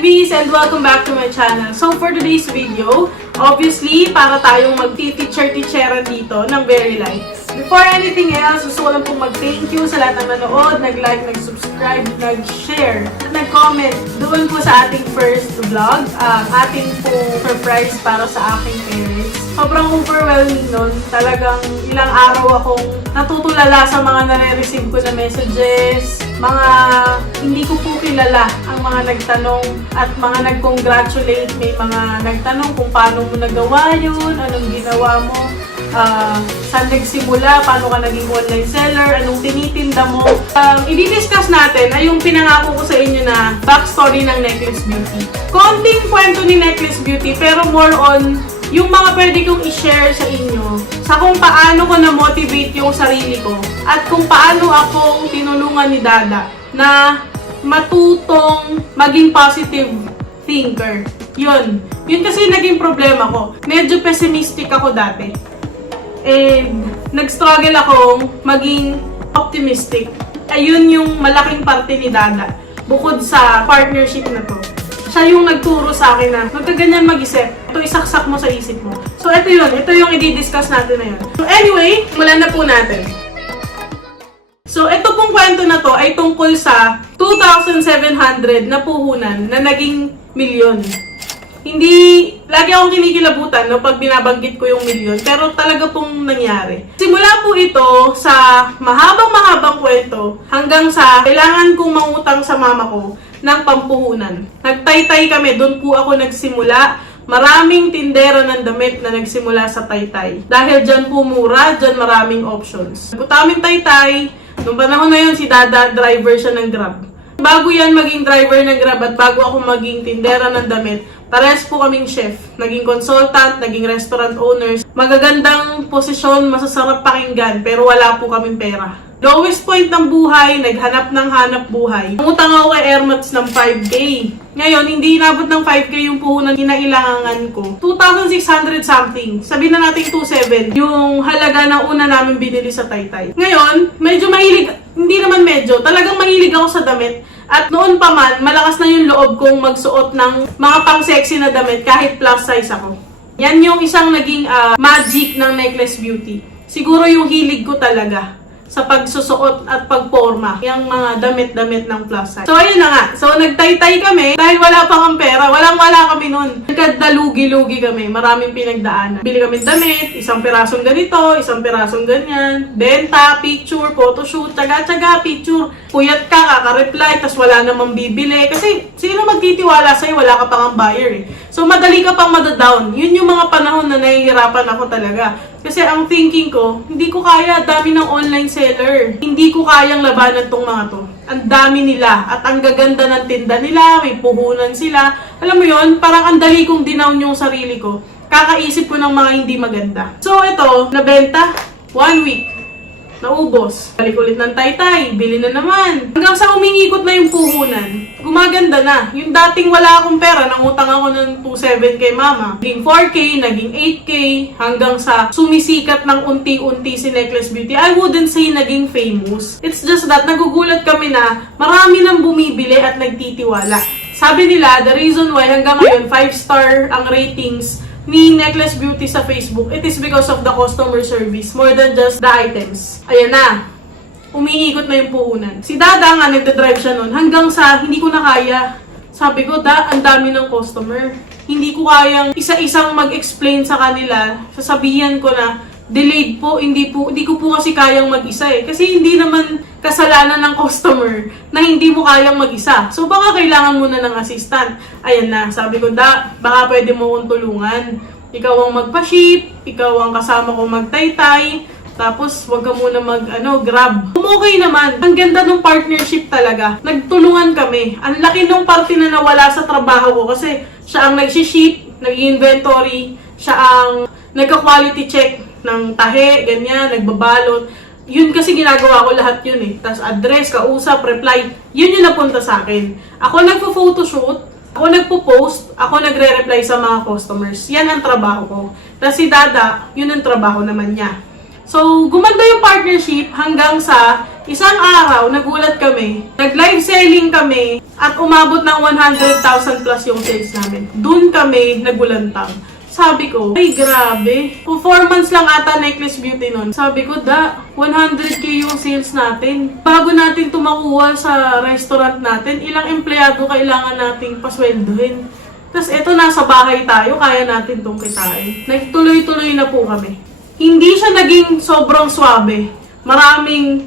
babies, and welcome back to my channel. So for today's video, obviously, para tayong mag-teacher-teacheran dito ng Very Light. Before anything else, gusto ko lang pong mag-thank you sa lahat ng nanood, nag-like, nag-subscribe, nag-share, at nag-comment doon po sa ating first vlog, ating po surprise para sa aking parents. Sobrang overwhelming nun. Talagang ilang araw akong natutulala sa mga nare-receive ko na messages, mga hindi ko po kilala ang mga nagtanong at mga nag-congratulate. May mga nagtanong kung paano mo nagawa yun, anong ginawa mo, saan nagsimula, paano ka naging online seller, anong tinitinda mo. I-discuss natin ay yung pinangako ko sa inyo na backstory ng Necklace Beauty. Konting kwento ni Necklace Beauty pero more on yung mga pwede kong i-share sa inyo sa kung paano ko na-motivate yung sarili ko at kung paano ako tinulungan ni Dada na matutong maging positive thinker. Yun kasi naging problema ko. Medyo pessimistic ako dati. Nag-struggle akong maging optimistic. Ayun yung malaking parte ni Dada. Bukod sa partnership na to. Siya yung nagturo sa akin na magkaganyan mag-isip. Ito isaksak mo sa isip mo. So ito yun. Ito yung i-discuss natin na yun. So anyway, mulan na po natin. So ito pong kwento na to ay tungkol sa 2,700 na puhunan na naging milyon. Hindi, lagi akong kinikilabutan no, pag binabanggit ko yung milyon, pero talaga pong nangyari. Simula po ito sa mahabang kwento hanggang sa kailangan kong mangutang sa mama ko ng pampuhunan. Nagtaytay kami, doon po ako nagsimula. Maraming tindera ng damit na nagsimula sa taytay. Dahil dyan po mura, dyan maraming options. Punta kami taytay, noong panahon na yun si Dada, driver siya ng Grab. Bago yan maging driver ng Grab at bago ako maging tindera ng damit, parehas po kaming chef, naging consultant, naging restaurant owners. Magagandang posisyon, masasarap pakinggan, pero wala po kaming pera. Lowest point ng buhay, naghanap ng hanap buhay. Umutang ako kay Airmats ng 5K. Ngayon, hindi inabot ng 5K yung puhunan kinailangan ko. 2,600 something. Sabihin na natin 2,700. Yung halaga ng una namin binili sa Taytay. Ngayon, medyo mahilig, hindi naman medyo, talagang mahilig ako sa damit. At noon pa man, malakas na yung loob kong magsuot ng mga pang-sexy na damit kahit plus size ako. Yan yung isang naging magic ng Necklace Beauty. Siguro yung hilig ko talaga sa pagsusuot at pagporma, yung mga damit-damit ng plus size. So, ayun na nga. So, nagtaytay kami. Dahil wala pa kang pera, walang-wala kami nun. Nagkadalugi-lugi kami. Maraming pinagdaanan. Bili kami damit, isang pirasong ganito, isang pirasong ganyan. Benta, picture, photoshoot, tsaga-tsaga, picture. Puyat ka, kaka-reply, tas wala namang bibili. Kasi, sino magtitiwala sa'yo? Wala ka pang buyer eh. So, madali ka pang madadown. Yun yung mga panahon na nahihirapan ako talaga. Kasi ang thinking ko, hindi ko kaya, dami ng online seller. Hindi ko kayang labanan tong mga to. Ang dami nila at ang gaganda ng tinda nila, may puhunan sila. Alam mo yon, parang ang dali kong dinown yung sarili ko. Kakaisip ko ng mga hindi maganda. So ito, nabenta, 1 week. Naubos. Balik ulit ng Taytay, bili na naman. Hanggang sa umingikot na yung puhunan, gumaganda na. Yung dating wala akong pera, nangutang ako ng 2,700 kay mama. Naging 4K, naging 8K, hanggang sa sumisikat ng unti-unti si Necklace Beauty. I wouldn't say naging famous. It's just that nagugulat kami na marami nang bumibili at nagtitiwala. Sabi nila, the reason why hanggang ngayon 5-star ang ratings ni Necklace Beauty sa Facebook, it is because of the customer service more than just the items. Ayan na. Umiikot na yung puhunan. Si Dada nga, nagdadrive siya nun. Hanggang sa, hindi ko na kaya. Sabi ko, ang dami ng customer. Hindi ko kayang isa-isang mag-explain sa kanila. Sasabihan ko na, delayed po, hindi ko po kasi kayang mag-isa eh. Kasi hindi naman kasalanan ng customer na hindi mo kayang mag-isa. So baka kailangan mo na ng assistant. Ayan na, sabi ko, baka pwede mo kong tulungan. Ikaw ang magpa-ship, ikaw ang kasama ko magtaytay, tapos wag ka muna Grab. Okay naman. Ang ganda ng partnership talaga. Nagtulungan kami. Ang laki ng parte na nawala sa trabaho ko kasi siya ang nag-ship, nag-inventory, siya ang nagka-quality check ng tahe, ganyan, nagbabalot. Yun kasi ginagawa ko lahat yun eh. Tapos address, kausap, reply. Yun yung napunta sa akin. Ako nagpo-photoshoot, ako nagpo-post, ako nagre-reply sa mga customers. Yan ang trabaho ko. Tapos si Dada, yun ang trabaho naman niya. So, gumanda yung partnership hanggang sa Isang araw, nagulat kami, nag-live selling kami, at umabot ng 100,000 plus yung sales namin. Doon kami nagulantang. Sabi ko, ay grabe. 4 months lang ata Necklace Beauty nun. Sabi ko, 100k yung sales natin. Bago natin tumakuha sa restaurant natin, ilang empleyado kailangan nating pasweldohin. Tapos eto, nasa bahay tayo, kaya natin itong kitain. Nagtuloy-tuloy na po kami. Hindi siya naging sobrang swabe. Maraming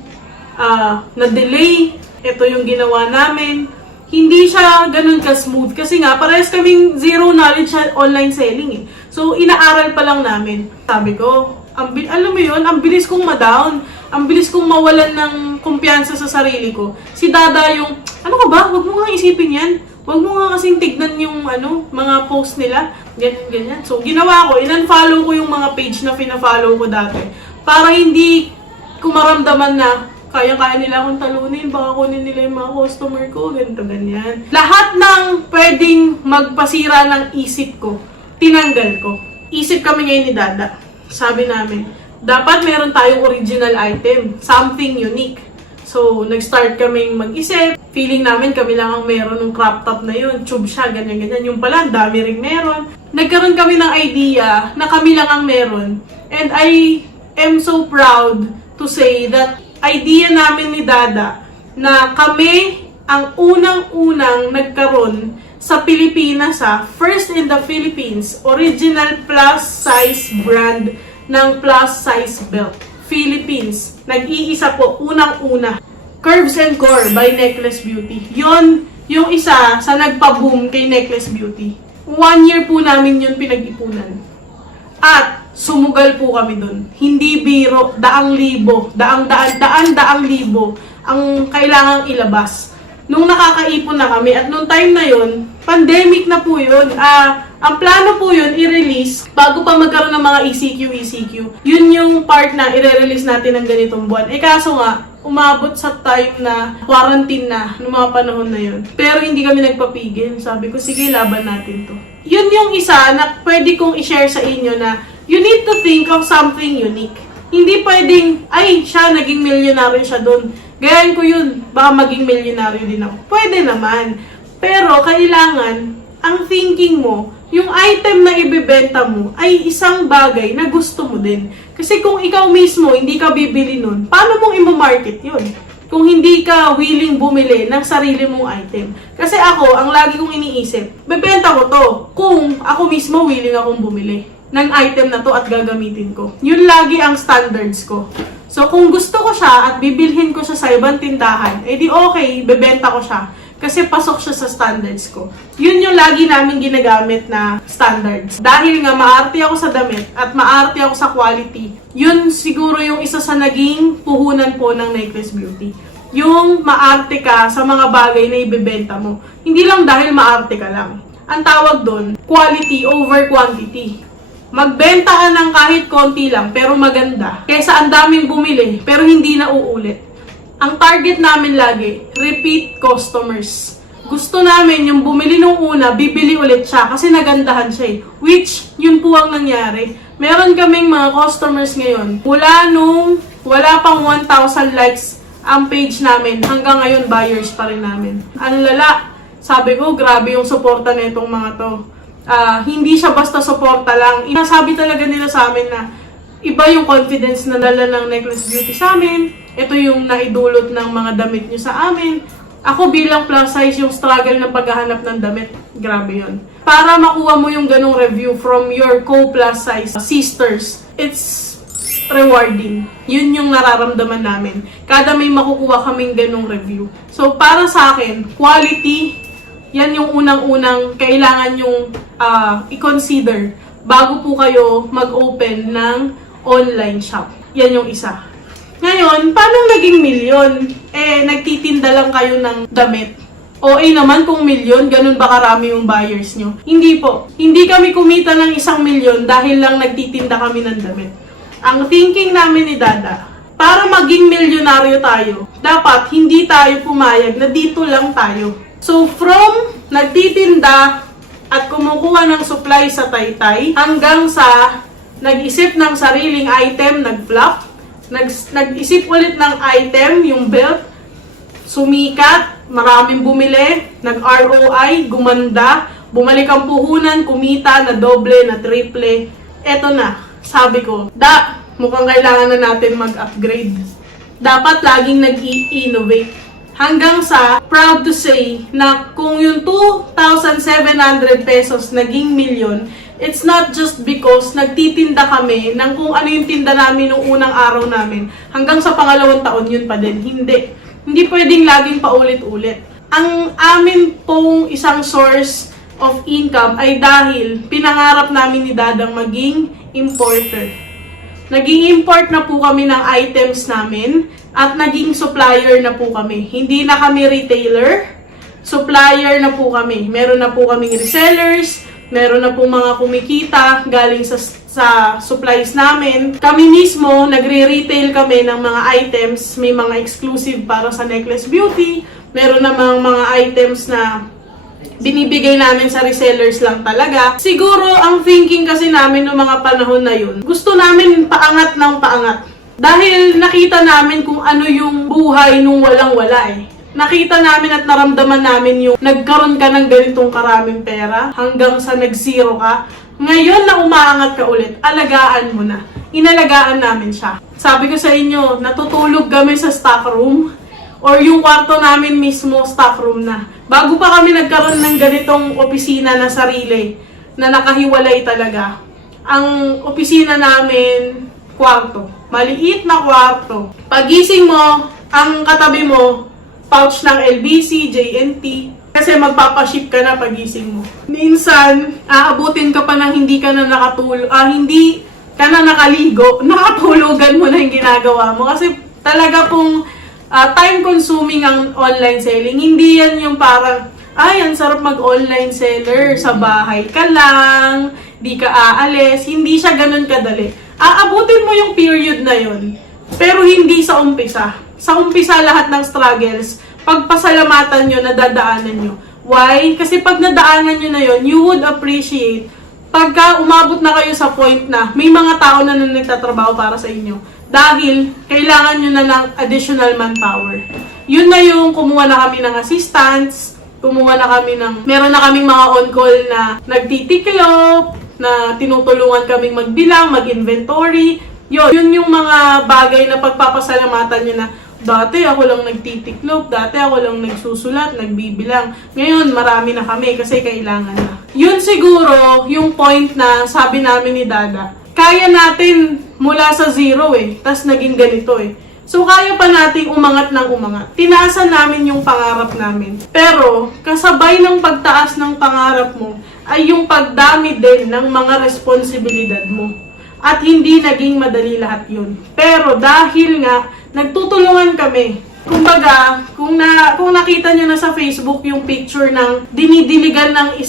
na-delay. Ito yung ginawa namin. Hindi siya ganun ka-smooth. Kasi nga, parehas kaming zero knowledge sa online selling eh. So, inaaral pa lang namin. Sabi ko, alam mo yun, ang bilis kong ma-down. Ang bilis kong mawalan ng kumpiyansa sa sarili ko. Si Dada yung, ano ka ba? Huwag mo nga isipin yan. Huwag mo nga kasing tignan yung mga post nila. Ganyan. So, ginawa ko, in-unfollow ko yung mga page na pina-follow ko dati. Para hindi ko maramdaman na kaya-kaya nila akong talunin, baka kunin nila yung mga customer ko, ganito, ganyan. Lahat ng pwedeng magpasira ng isip ko, tinanggal ko. Isip kami ngayon ni Dada. Sabi namin, dapat meron tayong original item, something unique. So, nag-start kaming mag-isip. Feeling namin kami lang ang meron ng crop top na yun. Tube siya, ganyan-ganyan. Yung pala, dami ring meron. Nagkaroon kami ng idea na kami lang ang meron. And I am so proud to say that idea namin ni Dada na kami ang unang-unang nagkaroon sa Pilipinas, first in the Philippines, original plus size brand ng plus size belt. Philippines. Nag-iisa po, unang-una. Curves and Core by Necklace Beauty. Yon yung isa sa nagpa-boom kay Necklace Beauty. 1 year po namin yun pinag-ipunan. At sumugal po kami dun. Hindi biro, daang libo, daang libo ang kailangang ilabas. Nung nakakaipon na kami at nung time na yun, pandemic na po yun. Ang plano po yun, i-release bago pa magkaroon ng mga ECQ. Yun yung part na i-release natin ng ganitong buwan. Kaso nga, umabot sa time na quarantine na noong mga panahon na yun. Pero hindi kami nagpapigil. Sabi ko, sige, laban natin to. Yun yung isa na pwede kong i-share sa inyo na you need to think of something unique. Hindi pwedeng, ay, siya, naging milyonaryo siya doon. Gayan ko yun, baka maging milyonaryo din ako. Pwede naman. Pero kailangan, ang thinking mo, yung item na ibebenta mo ay isang bagay na gusto mo din. Kasi kung ikaw mismo hindi ka bibili nun, paano mong i-market yun? Kung hindi ka willing bumili ng sarili mong item. Kasi ako, ang lagi kong iniisip, bebenta ko to kung ako mismo willing akong bumili ng item na to at gagamitin ko. Yun lagi ang standards ko. So kung gusto ko siya at bibilhin ko siya sa ibang tindahan, edi okay, bebenta ko siya. Kasi pasok siya sa standards ko. Yun yung lagi namin ginagamit na standards. Dahil nga maarte ako sa damit at maarte ako sa quality, yun siguro yung isa sa naging puhunan po ng Necklace Beauty. Yung maarte ka sa mga bagay na ibebenta mo. Hindi lang dahil maarte ka lang. Ang tawag doon, quality over quantity. Magbenta ka ng kahit konti lang pero maganda. Kaysa ang daming bumili pero hindi na uulit. Ang target namin lagi, repeat customers. Gusto namin yung bumili nung una, bibili ulit siya kasi nagandahan siya eh. Which, yun po ang nangyari. Meron kaming mga customers ngayon. Mula nung wala pang 1,000 likes ang page namin, hanggang ngayon buyers pa rin namin. Ang lala, sabi ko, grabe yung suporta na itong mga to. Hindi siya basta suporta lang. Inasabi talaga nila sa amin na iba yung confidence na dala ng Necklace Beauty sa amin. Ito yung naidulot ng mga damit nyo sa amin. Ako bilang plus size, yung struggle ng paghahanap ng damit. Grabe yun. Para makuha mo yung ganong review from your co-plus size sisters, it's rewarding. Yun yung nararamdaman namin. Kada may makukuha kaming ganong review. So, para sa akin, quality, yan yung unang-unang kailangan yung i-consider bago po kayo mag-open ng online shop. Yan yung isa. Ngayon, paano naging milyon? Nagtitinda lang kayo ng damit. Naman kung milyon, ganun ba karami yung buyers nyo? Hindi po. Hindi kami kumita ng 1 milyon dahil lang nagtitinda kami ng damit. Ang thinking namin ni Dada, para maging milyonaryo tayo, dapat hindi tayo pumayag na dito lang tayo. So, from nagtitinda at kumukuha ng supply sa Taytay, hanggang sa nag-isip ng sariling item, nag-flop, Nag-isip ulit ng item, yung belt, sumikat, maraming bumili, nag-ROI, gumanda, bumalik ang puhunan, kumita, na doble, na triple. Eto na, sabi ko, mukhang kailangan na natin mag-upgrade. Dapat laging nag-i-innovate. Hanggang sa, proud to say, na kung yung 2,700 pesos naging milyon, it's not just because nagtitinda kami ng kung ano yung tinda namin nung unang araw namin. Hanggang sa pangalawang taon yun pa din. Hindi. Hindi pwedeng laging paulit-ulit. Ang amin pong isang source of income ay dahil pinangarap namin ni Dadang maging importer. Naging import na po kami ng items namin at naging supplier na po kami. Hindi na kami retailer, supplier na po kami. Meron na po kaming resellers, meron na po mga kumikita galing sa supplies namin. Kami mismo, nagre-retail kami ng mga items. May mga exclusive para sa Necklace Beauty. Meron namang mga items na binibigay namin sa resellers lang talaga. Siguro, ang thinking kasi namin noong mga panahon na yun, gusto namin paangat ng paangat. Dahil nakita namin kung ano yung buhay nung walang-wala eh. Nakita namin at naramdaman namin yung nagkaroon ka ng ganitong karaming pera hanggang sa nag-zero ka. Ngayon na umaangat ka ulit, alagaan mo na. Inalagaan namin siya. Sabi ko sa inyo, natutulog kami sa stock room or yung kwarto namin mismo stock room na. Bago pa kami nagkaroon ng ganitong opisina na sarili, na nakahiwalay talaga. Ang opisina namin, kwarto. Maliit na kwarto. Pagising mo, ang katabi mo, pouch ng LBC, JNT, kasi magpapaship ka na pagising mo. Minsan, aabutin ka pa ng hindi ka na hindi ka na nakaligo, nakatulugan mo na yung ginagawa mo. Kasi talaga pong time-consuming ang online selling. Hindi yan yung parang, ang sarap mag-online seller, sa bahay ka lang, di ka aalis. Hindi siya ganun kadali. Aabutin mo yung period na yun, pero hindi sa umpisa. Sa umpisa lahat ng struggles, pagpasalamatan nyo, nadadaanan nyo. Why? Kasi pag nadaanan nyo na yun, you would appreciate pagka umabot na kayo sa point na may mga tao na nagtatrabaho para sa inyo. Dahil kailangan nyo na ng additional manpower. Yun na yung kumuha na kami ng assistants, meron na kaming mga on-call na nagtitiklop, na tinutulungan kaming magbilang, mag-inventory. Yun yung mga bagay na pagpapasalamatan nyo na dati ako lang nagtitiklop, dati ako lang nagsusulat, nagbibilang. Ngayon, marami na kami kasi kailangan na. Yun siguro yung point na sabi namin ni Dada. Kaya natin mula sa zero tas naging ganito So, kaya pa nating umangat ng umangat. Tinaasan namin yung pangarap namin. Pero, kasabay ng pagtaas ng pangarap mo, ay yung pagdami din ng mga responsibilidad mo. At hindi naging madali lahat yun. Pero, dahil nga, nagtutulungan kami. Kumbaga, kung nakita nyo na sa Facebook yung picture ng dinidiligan ng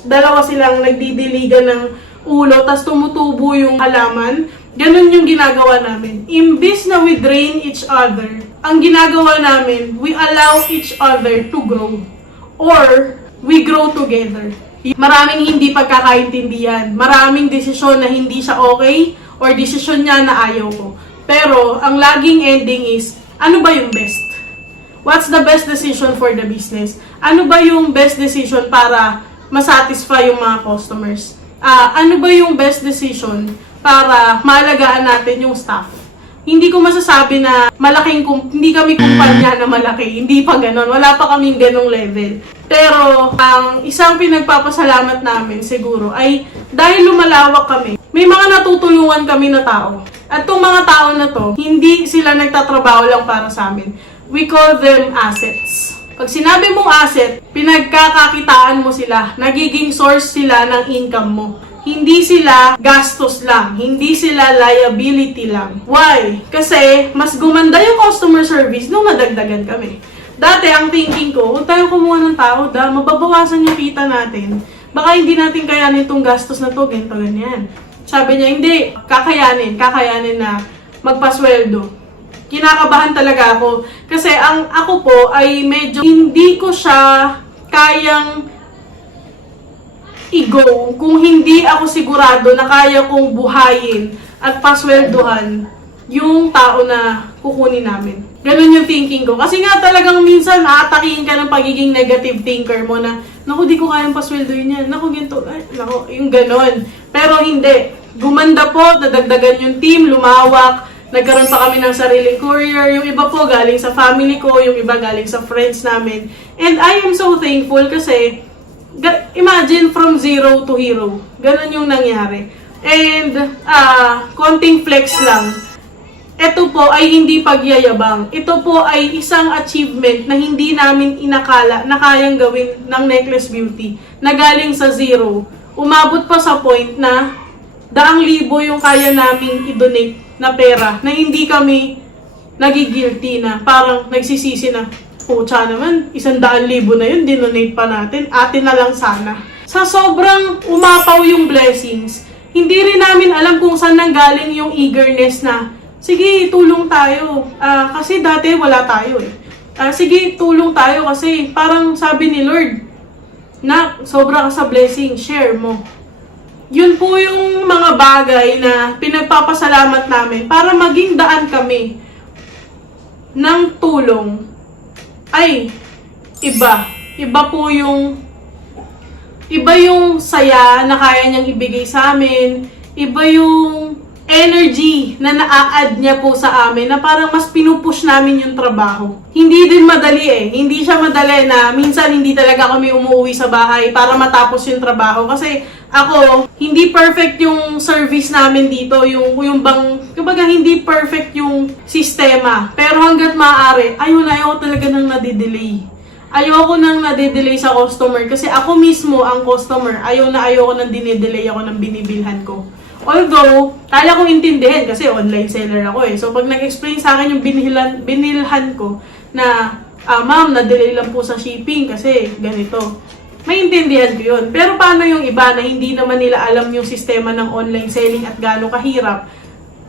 dalawa silang nagdidiligan ng ulo, tas tumutubo yung halaman. Ganun yung ginagawa namin. Imbis na we drain each other, ang ginagawa namin, we allow each other to grow. Or, we grow together. Maraming hindi pagkakaintindihan. Maraming desisyon na hindi siya okay, or desisyon niya na ayaw ko. Pero, ang laging ending is, ano ba yung best? What's the best decision for the business? Ano ba yung best decision para masatisfy yung mga customers? Ano ba yung best decision para maalagaan natin yung staff? Hindi ko masasabi na hindi kami kumpanya na malaki. Hindi pa ganon. Wala pa kaming ganong level. Pero, ang isang pinagpapasalamat namin siguro ay dahil lumalawak kami, may mga natutulungan kami na tao. At itong mga tao na to, hindi sila nagtatrabaho lang para sa amin. We call them assets. Pag sinabi mong asset, pinagkakakitaan mo sila. Nagiging source sila ng income mo. Hindi sila gastos lang. Hindi sila liability lang. Why? Kasi mas gumanda yung customer service nung nadagdagan kami. Dati, ang thinking ko, kung tayo kumuha ng tao, mababawasan yung kita natin. Baka hindi natin kayanin itong gastos na to, ganito, ganyan. Sabi niya, hindi. Kakayanin na magpasweldo. Kinakabahan talaga ako. Kasi ako po ay medyo hindi ko siya kayang i-go kung hindi ako sigurado na kaya kong buhayin at pasweldohan yung tao na kukunin namin. Ganun yung thinking ko. Kasi nga talagang minsan aatakihin ka ng pagiging negative thinker mo na, naku, di ko kayang pasweldohin yan. Naku, ginto. Ay, naku, yung ganun. Pero hindi. Gumanda po, nadagdagan yung team, lumawak, nagkaroon pa kami ng sariling courier, yung iba po galing sa family ko, yung iba galing sa friends namin. And I am so thankful kasi, imagine from zero to hero. Ganun yung nangyari. And, konting flex lang. Ito po ay hindi pagyayabang. Ito po ay isang achievement na hindi namin inakala na kayang gawin ng Necklace Beauty na galing sa zero. Umabot pa sa point na 100,000 yung kaya naming i-donate na pera na hindi kami nagigilty na parang nagsisisi na, pucha naman, 100,000 na yun, dinonate pa natin, atin na lang sana. Sa sobrang umapaw yung blessings, hindi rin namin alam kung saan nanggaling yung eagerness na, sige, tulong tayo. Kasi dati wala tayo eh. Sige, tulong tayo kasi parang sabi ni Lord, na sobra ka sa blessing, share mo. Yun po yung mga bagay na pinagpapasalamat namin para maging daan kami ng tulong. Ay, iba. Iba yung saya na kaya niyang ibigay sa amin. Iba yung energy na na-add niya po sa amin na parang mas pinupush namin yung trabaho. Hindi din madali eh. Hindi siya madali na minsan hindi talaga kami umuwi sa bahay para matapos yung trabaho. Kasi ako, hindi perfect yung service namin dito. Yung bang, kumbaga hindi perfect yung sistema. Pero hanggat maaari, ayaw talaga nang nadidelay. Ayoko nang nadidelay sa customer kasi ako mismo ang customer. Ayoko nang dinidelay ako ng binibilhan ko. Although, kaya kong intindihin kasi online seller ako eh. So, pag nag-explain sa akin yung binilhan ko na, ma'am, na-delay lang po sa shipping kasi ganito. May intindihan ko yun. Pero paano yung iba na hindi naman nila alam yung sistema ng online selling at gaano kahirap?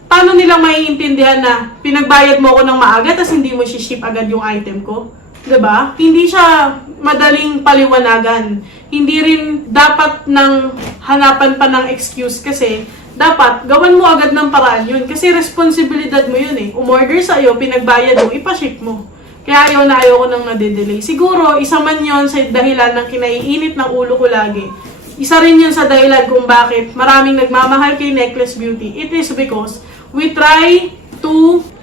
Paano nilang maiintindihan na pinagbayad mo ako ng maaga tapos hindi mo ship agad yung item ko? 'Di ba? Hindi siya madaling paliwanagan. Hindi rin dapat nang hanapan pa ng excuse kasi dapat gawan mo agad ng paraan yun. Kasi responsibilidad mo yun eh. Umorder sa'yo, pinagbayad mo, ipaship mo. Kaya ayaw ko nang nade-delay. Siguro, isa man yun sa dahilan ng kinaiinit ng ulo ko lagi. Isa rin yun sa dahilan kung bakit maraming nagmamahal kay Necklace Beauty. It is because we try to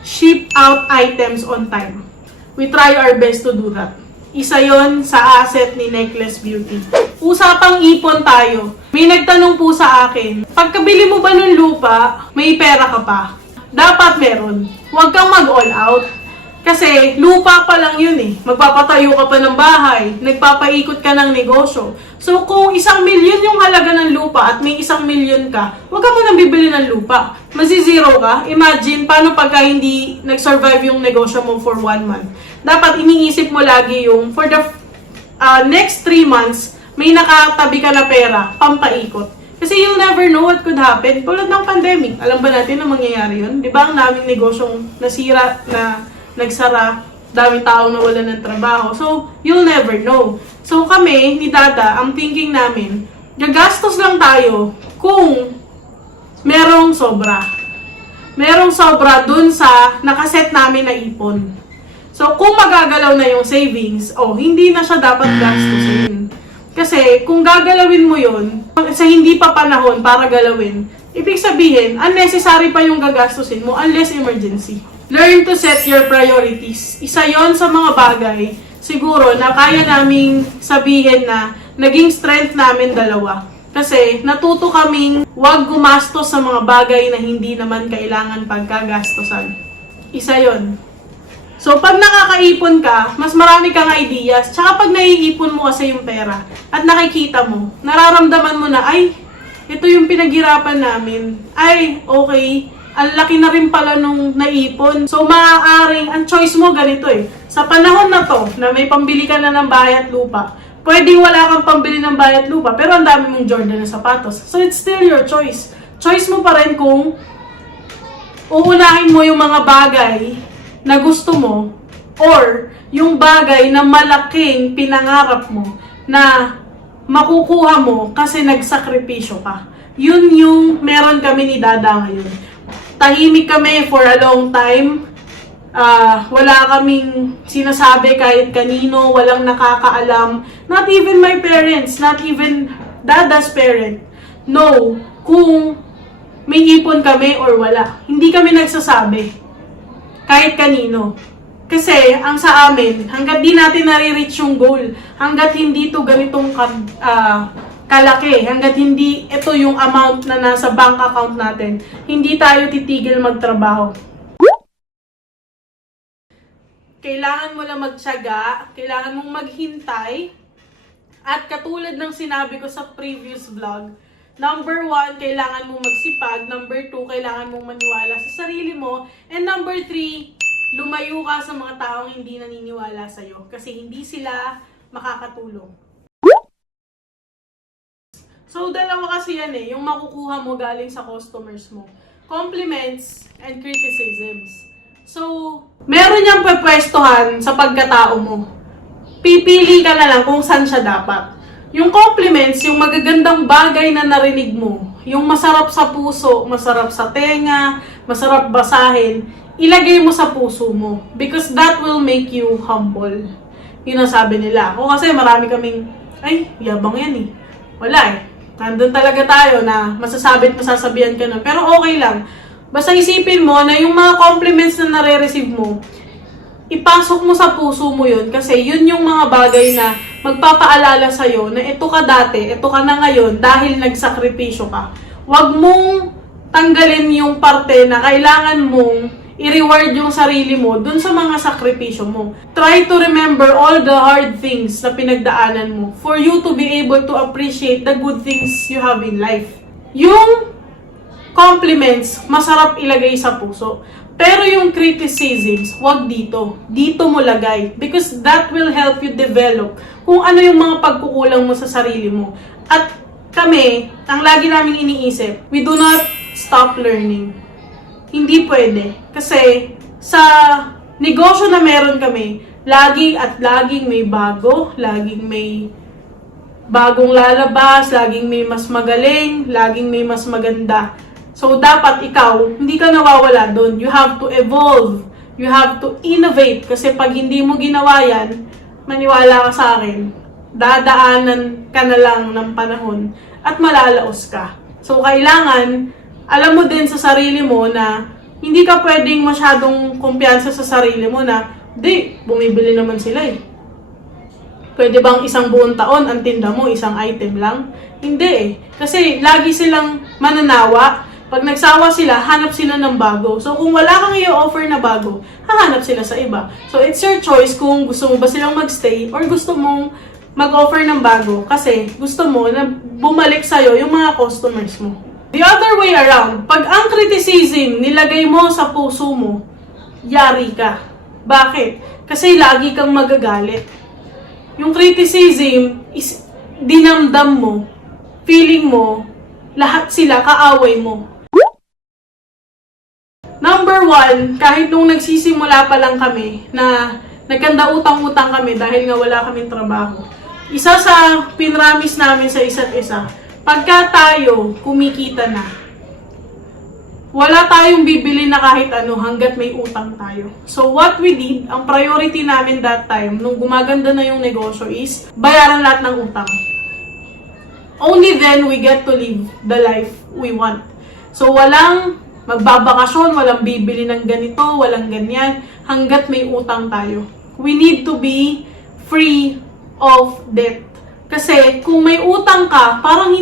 ship out items on time. We try our best to do that. Isa yon sa asset ni Necklace Beauty. Usapang ipon tayo. May nagtanong po sa akin, pagkabili mo ba ng lupa, may pera ka pa? Dapat meron. Huwag kang mag-all out. Kasi lupa pa lang yun eh. Magpapatayo ka pa ng bahay, nagpapaikot ka ng negosyo. So kung 1,000,000 yung halaga ng lupa at may 1,000,000 ka, huwag ka munang bibili ng lupa. Mazizero ka. Imagine, paano pagka hindi nag-survive yung negosyo mo for 1 month. Dapat iniisip mo lagi yung for the next 3 months, may nakatabi ka na pera, pampaikot. Kasi you'll never know what could happen. Tulad ng pandemic, alam ba natin na mangyayari yun? Di ba ang daming negosyong nasira, na nagsara, daming taong nawalan ng trabaho. So, you'll never know. So, kami, ni Dada, ang thinking namin, gagastos lang tayo kung merong sobra. Merong sobra dun sa nakaset namin na ipon. So, kung magagalaw na yung savings, hindi na siya dapat gastusin. Kasi, kung gagalawin mo yun, sa hindi pa panahon para galawin, ibig sabihin, unnecessary pa yung gagastusin mo unless emergency. Learn to set your priorities. Isa yon sa mga bagay, siguro, na kaya naming sabihin na naging strength namin dalawa. Kasi, natuto kaming huwag gumastos sa mga bagay na hindi naman kailangan pagkagastosan. Isa yon. So, pag nakakaipon ka, mas marami kang ideas. Tsaka pag naiipon mo kasi yung pera at nakikita mo, nararamdaman mo na, ay, ito yung pinaghirapan namin. Ay, okay, ang laki na rin pala nung naipon. So, maaaring, ang choice mo ganito eh. Sa panahon na to, na may pambili ka na ng bahay at lupa, pwedeng wala kang pambili ng bahay at lupa, pero ang dami mong Jordan na sapatos. So, it's still your choice. Choice mo pa rin kung uunahin mo yung mga bagay na gusto mo or yung bagay na malaking pinangarap mo na makukuha mo kasi nagsakripisyo ka. Yun yung meron kami ni Dada ngayon. tahimik kami for a long time. Wala kaming sinasabi kahit kanino, walang nakakaalam. Not even my parents, not even Dada's parent. No, kung may ipon kami or wala. Hindi kami nagsasabi. Kahit kanino. Kasi, ang sa amin, hanggat di natin nare-reach yung goal, hanggat hindi to ganitong kalaki, hanggat hindi ito yung amount na nasa bank account natin, hindi tayo titigil magtrabaho. Kailangan mo lang magtiyaga, kailangan mong maghintay, at katulad ng sinabi ko sa previous vlog, number 1, kailangan mong magsipag, number 2, kailangan mong maniwala sa sarili mo, and number 3, lumayo ka sa mga taong hindi naniniwala sa'yo kasi hindi sila makakatulong. So, dalawa kasi yan yung makukuha mo galing sa customers mo. Compliments and criticisms. So, meron niyang pwepwestuhan sa pagkatao mo. Pipili ka na lang kung saan siya dapat. Yung compliments, yung magagandang bagay na narinig mo, yung masarap sa puso, masarap sa tenga, masarap basahin, ilagay mo sa puso mo. Because that will make you humble. Yun ang sabi nila. O kasi marami kaming, ay, yabang yan Wala Nandun talaga tayo na masasabi at masasabihan ka na. Pero okay lang. Basta isipin mo na yung mga compliments na nare-receive mo, ipasok mo sa puso mo yun kasi yun yung mga bagay na magpapaalala sa'yo na ito ka dati, ito ka na ngayon dahil nagsakripisyo ka. Huwag mong tanggalin yung parte na kailangan mong i-reward yung sarili mo dun sa mga sakripisyo mo. Try to remember all the hard things na pinagdaanan mo for you to be able to appreciate the good things you have in life. Yung compliments, masarap ilagay sa puso. Pero yung criticisms, wag dito. Dito mo lagay. Because that will help you develop kung ano yung mga pagkukulang mo sa sarili mo. At kami, ang lagi namin iniisip, we do not stop learning. Hindi pwede. Kasi sa negosyo na meron kami, laging may bago, laging may bagong lalabas, laging may mas magaling, laging may mas maganda. So, dapat ikaw, hindi ka nawawala doon. You have to evolve. You have to innovate. Kasi pag hindi mo ginawa yan, maniwala ka sa akin, dadaanan ka na lang ng panahon at malalaos ka. So, kailangan, alam mo din sa sarili mo na hindi ka pwedeng masyadong kumpiyansa sa sarili mo na, di, bumibili naman sila Pwede bang isang buong taon ang tinda mo, isang item lang? Hindi Kasi lagi silang mananawa. Pag nagsawa sila, hanap sila ng bago. So, kung wala kang i-offer na bago, hahanap sila sa iba. So, it's your choice kung gusto mo ba silang magstay or gusto mong mag-offer ng bago kasi gusto mo na bumalik sa'yo yung mga customers mo. The other way around, pag ang criticism nilagay mo sa puso mo, yari ka. Bakit? Kasi lagi kang magagalit. Yung criticism is dinamdam mo, feeling mo, lahat sila kaaway mo. Number 1, kahit nung nagsisimula pa lang kami na nagkanda utang-utang kami dahil nga wala kaming trabaho. Isa sa pinramis namin sa isa't isa, pagka tayo kumikita na, wala tayong bibili na kahit ano hanggat may utang tayo. So what we did, ang priority namin that time, nung gumaganda na yung negosyo is, bayaran lahat ng utang. Only then we get to live the life we want. So walang magbabakasyon, walang bibili ng ganito, walang ganyan, hanggat may utang tayo. We need to be free of debt. Kasi kung may utang ka, parang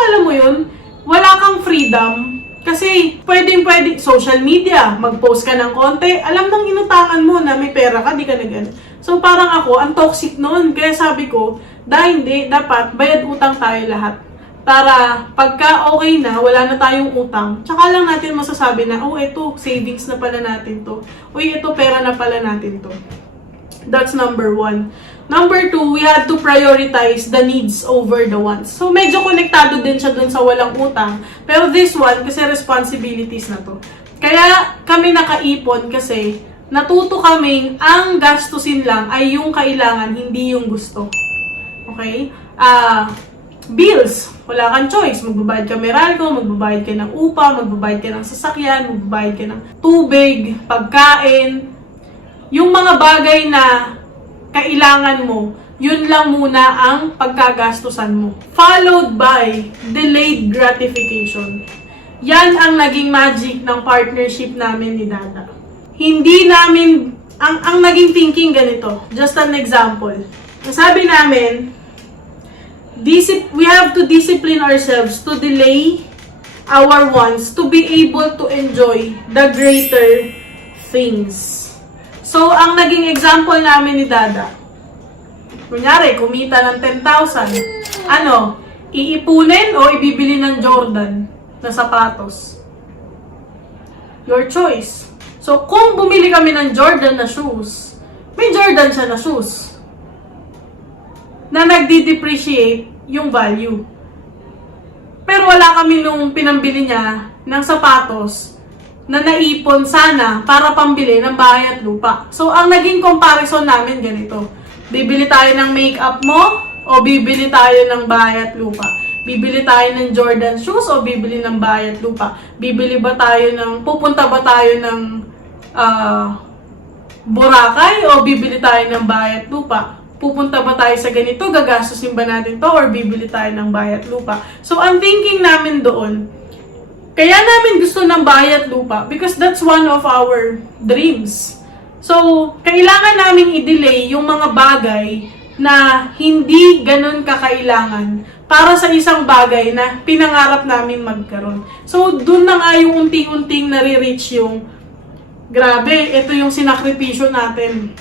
alam mo yun, wala kang freedom. Kasi pwede, social media, mag-post ka ng konti, alam nang inutangan mo na may pera ka, di ka na ganun. So parang ako, ang toxic noon. Kaya sabi ko, hindi, dapat bayad utang tayo lahat. Para pagka okay na, wala na tayong utang, tsaka lang natin masasabi na, oh, ito, savings na pala natin to. Uy, ito, pera na pala natin to. That's number 1. Number 2, we had to prioritize the needs over the wants. So, medyo konektado din siya dun sa walang utang. Pero this one, kasi responsibilities na to. Kaya kami nakaipon kasi natuto kaming ang gastusin lang ay yung kailangan, hindi yung gusto. Okay? bills. Wala kang choice. Magbabayad ka Meralco, magbabayad ka ng upa, magbabayad ka ng sasakyan, magbabayad ka ng tubig, pagkain. Yung mga bagay na kailangan mo, yun lang muna ang pagkagastusan mo. Followed by delayed gratification. Yan ang naging magic ng partnership namin ni Dada. Hindi namin, ang naging thinking ganito. Just an example. Sabi namin, we have to discipline ourselves to delay our wants to be able to enjoy the greater things. So, ang naging example namin ni Dada, kunyari, kumita ng 10,000, iipunin o ibibili ng Jordan na sapatos? Your choice. So, kung bumili kami ng Jordan na shoes, may Jordan siya na shoes na nagdi-depreciate yung value. Pero wala kami nung pinambili niya ng sapatos na naipon sana para pambili ng bahay at lupa. So, ang naging comparison namin ganito. Bibili tayo ng makeup mo o bibili tayo ng bahay at lupa? Bibili tayo ng Jordan shoes o bibili ng bahay at lupa? Pupunta ba tayo ng Boracay o bibili tayo ng bahay at lupa? Pupunta ba tayo sa ganito, gagastusin ba natin to, or bibili tayo ng bahay at lupa? So, ang thinking namin doon, kaya namin gusto ng bahay at lupa because that's one of our dreams. So, kailangan namin i-delay yung mga bagay na hindi ganun kakailangan para sa isang bagay na pinangarap namin magkaroon. So, dun na nga yung unti-unting nare-reach yung, grabe, ito yung sinakripisyo natin.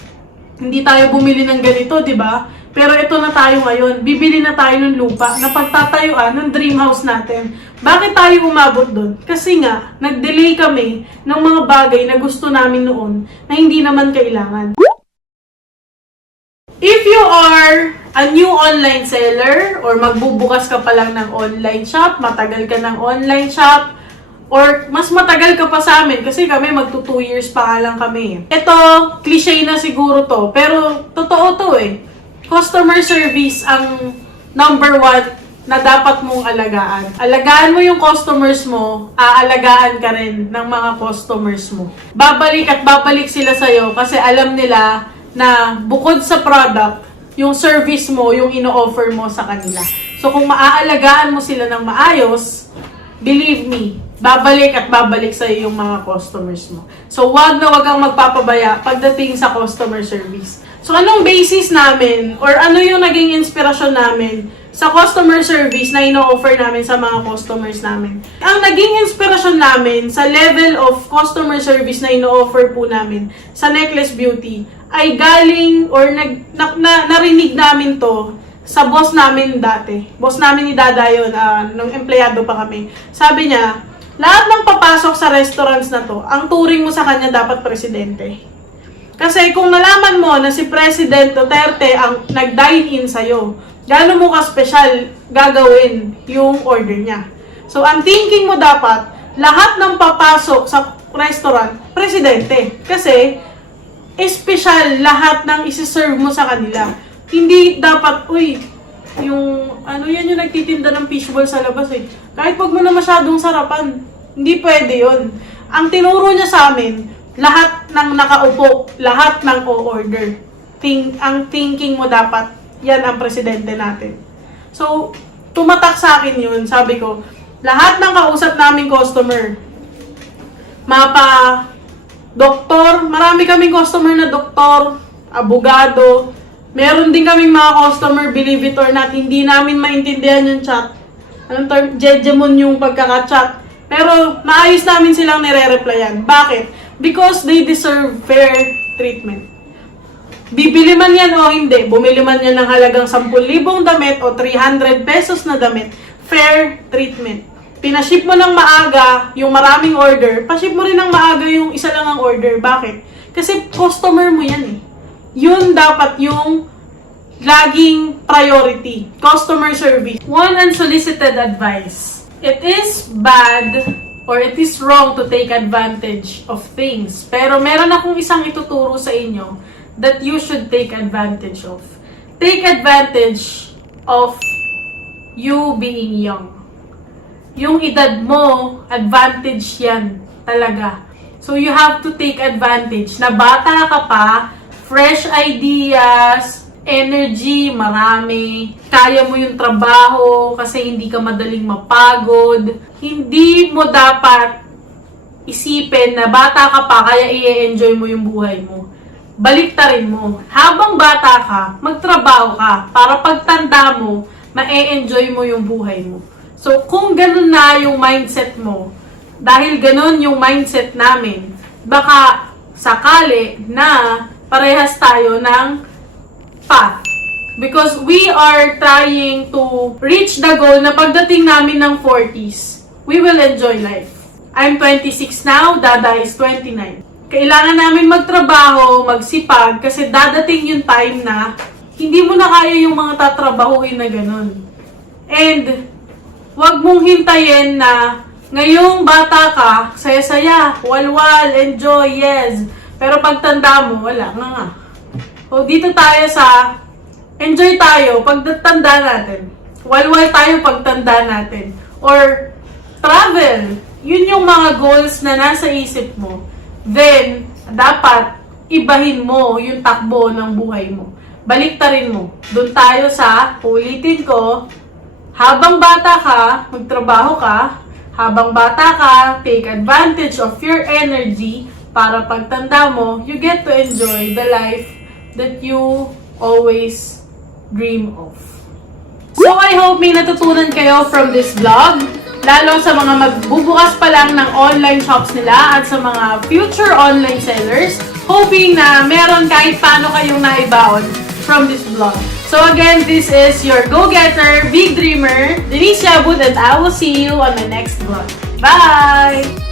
Hindi tayo bumili ng ganito, di ba? Pero ito na tayo ngayon. Bibili na tayo ng lupa na pagtatayuan ng dream house natin. Bakit tayo umabot doon? Kasi nga, nag-delay kami ng mga bagay na gusto namin noon na hindi naman kailangan. If you are a new online seller or magbubukas ka pa lang ng online shop, matagal ka ng online shop, or mas matagal ka pa sa amin kasi kami magto 2 years pa lang kami. Ito, cliche na siguro to, pero totoo to eh. Customer service ang number 1 na dapat mong alagaan. Alagaan mo yung customers mo, aalagaan ka rin ng mga customers mo. Babalik at babalik sila sa'yo kasi alam nila na bukod sa product, yung service mo, yung ino-offer mo sa kanila. So kung maaalagaan mo sila ng maayos, believe me, babalik at babalik sa yung mga customers mo. So, wag kang magpapabaya pagdating sa customer service. So, anong basis namin or ano yung naging inspirasyon namin sa customer service na ino-offer namin sa mga customers namin? Ang naging inspirasyon namin sa level of customer service na ino-offer po namin sa Necklace Beauty ay galing or narinig namin to sa boss namin dati. Boss namin ni Dada yun, nung empleyado pa kami. Sabi niya, lahat ng papasok sa restaurants na to, ang turing mo sa kanya dapat presidente. Kasi kung nalaman mo na si President Duterte ang nag-dine-in sa'yo, gano'n mo ka-special gagawin yung order niya. So, ang thinking mo dapat, lahat ng papasok sa restaurant, presidente. Kasi, special lahat ng isi-serve mo sa kanila. Hindi dapat, yung nagtitinda ng fishball sa labas eh. Kahit wag mo na masyadong sarapan, hindi pwede yun. Ang tinuro niya sa amin, lahat ng nakaupo, lahat ng o-order. Ang thinking mo dapat, yan ang presidente natin. So, tumatak sa akin yun. Sabi ko, lahat ng kausap naming customer, doktor, marami kaming customer na doktor, abogado, meron din kaming mga customer, believe it or not, hindi namin maintindihan yung chat. Anong term? Jejemon yung pagkaka-chat. Pero maayos namin silang nire-replyan. Bakit? Because they deserve fair treatment. Bibili man yan o hindi, bumili man yan ng halagang 10,000 damit o 300 pesos na damit, fair treatment. Pinaship mo ng maaga yung maraming order, paship mo rin ng maaga yung isa lang ang order. Bakit? Kasi customer mo yan eh. Yun dapat yung laging priority. Customer service. One unsolicited advice. It is bad or it is wrong to take advantage of things. Pero meron akong isang ituturo sa inyo that you should take advantage of. Take advantage of you being young. Yung edad mo, advantage yan talaga. So, you have to take advantage na bata ka pa, fresh ideas, energy, marami. Kaya mo yung trabaho kasi hindi ka madaling mapagod. Hindi mo dapat isipin na bata ka pa kaya i-enjoy mo yung buhay mo. Baliktarin mo. Habang bata ka, magtrabaho ka para pagtanda mo, ma-enjoy mo yung buhay mo. So, kung ganun na yung mindset mo, dahil ganun yung mindset namin, baka sakali na parehas tayo ng path. Because we are trying to reach the goal na pagdating namin ng 40s, we will enjoy life. I'm 26 now, Dada is 29. Kailangan namin magtrabaho, magsipag, kasi dadating yung time na hindi mo na kaya yung mga tatrabahuin na ganun. And, wag mong hintayin na ngayong bata ka, saya-saya, walwal, enjoy, yes. Pero pagtanda mo, wala nga. O dito tayo sa enjoy tayo pagtanda natin. Walwal tayo pagtanda natin. Or travel. Yun yung mga goals na nasa isip mo. Then, dapat ibahin mo yung takbo ng buhay mo. Baliktarin mo. Doon tayo sa, ulitin ko, habang bata ka, magtrabaho ka. Habang bata ka, take advantage of your energy para pagtanda mo, you get to enjoy the life that you always dream of. So, I hope may natutunan kayo from this vlog. Lalo sa mga magbubukas pa lang ng online shops nila at sa mga future online sellers. Hoping na meron kahit paano kayong naibaon from this vlog. So again, this is your go-getter, big dreamer, Denise Yabut, and I will see you on the next vlog. Bye!